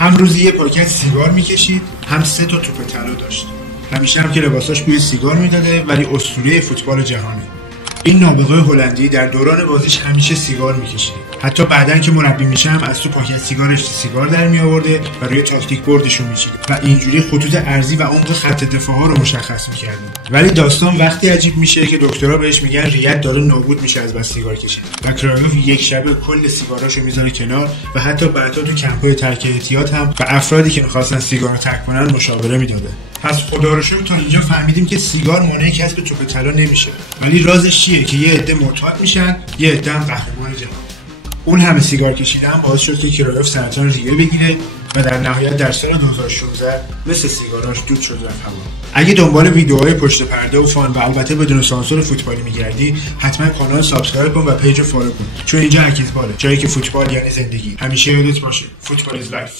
هم روزی یه پاکت سیگار میکشید، هم 3 تا توپ طلا داشت. همیشه هم که لباساش بوی سیگار میداده، ولی اسطوره فوتبال جهانه. این نابغه هلندی در دوران بازیش همیشه سیگار میکشید. حتی بعداً که مربی میشه هم از تو پاکت سیگارش سیگار در میآورده و روی تاکتیک بردشون میچیده و اینجوری خطوط ارضی و عمق خط دفاع ها رو مشخص میکرده. ولی داستان وقتی عجیب میشه که دکترها بهش میگن ریت داره نابود میشه از بس سیگار کشید و کرایوف یک شبه کل سیگاراشو میذاره کنار و حتی بعدا تو کمپای ترک احتیاط هم و افرادی که میخواستن سیگار رو ترک کنن مشاوره میداده. پس خدا رو شکر تا اینجا فهمیدیم که سیگار مانع کسب توپ طلا نمیشه. ولی رازش چیه که یه عده معتاد میشن، یه عده هم قهرمان جهان. اون همه سیگار کشیدن باعث شد که کرایوف سرطان ریه بگیره و در نهایت در سال 2016 مثل سیگاراش دود شد رفت هوا. اگه دنبال ویدیوهای پشت پرده و فان و البته بدون سانسور فوتبالی میگردی، حتما کانال سابسکرایب کن و پیج رو فالو کن، چون اینجا اکیزباله، جایی که فوتبال یعنی زندگی. همیشه یادت باشه فوتبال از لایف.